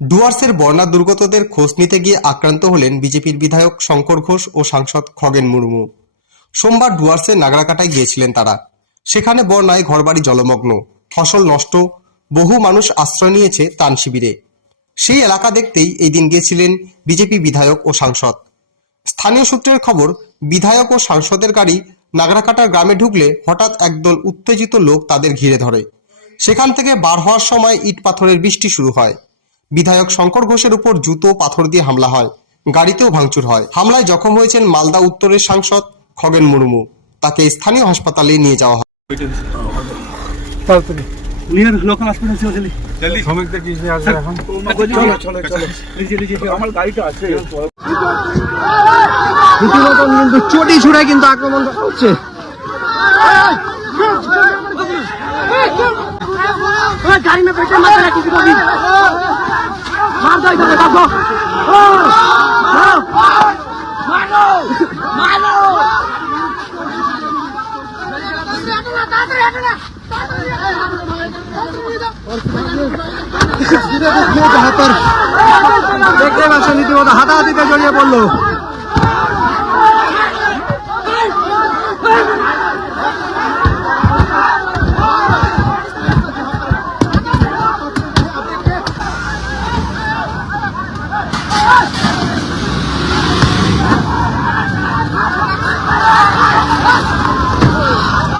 ডুয়ার্সের বন্যা দুর্গতদের খোঁজ নিতে গিয়ে আক্রান্ত হলেন বিজেপির বিধায়ক শঙ্কর ঘোষ ও সাংসদ খগেন মুর্মু। সোমবার ডুয়ার্সের নাগরাকাটায় গিয়েছিলেন তারা। সেখানে বন্যায় ঘরবাড়ি জলমগ্ন, ফসল নষ্ট, বহু মানুষ আশ্রয় নিয়েছে ত্রাণ শিবিরে। সেই এলাকা দেখতেই এই দিন গিয়েছিলেন বিজেপি বিধায়ক ও সাংসদ। স্থানীয় সূত্রের খবর, বিধায়ক ও সাংসদের গাড়ি নাগরাকাটার গ্রামে ঢুকলে হঠাৎ একদল উত্তেজিত লোক তাদের ঘিরে ধরে। সেখান থেকে বার হওয়ার সময় ইট পাথরের বৃষ্টি শুরু হয়। বিধায়ক শঙ্কর ঘোষের উপর জুতো, পাথর দিয়ে হামলা হয়। গাড়িতেও ভাঙচুর হয়। হামলায় জখম হয়েছেন মালদা উত্তরের সাংসদ খগেন মুর্মু। তাকে স্থানীয় হাসপাতালে নিয়ে যাওয়া হয়। কিন্তু গাড়ি না পেটে মাথা রাখি মারো এখানে কাকো মারো মারো দেখতে পাচ্ছেন ইতিমধ্যে হাতাহাতিতে জড়িয়ে পড়ল। Ah!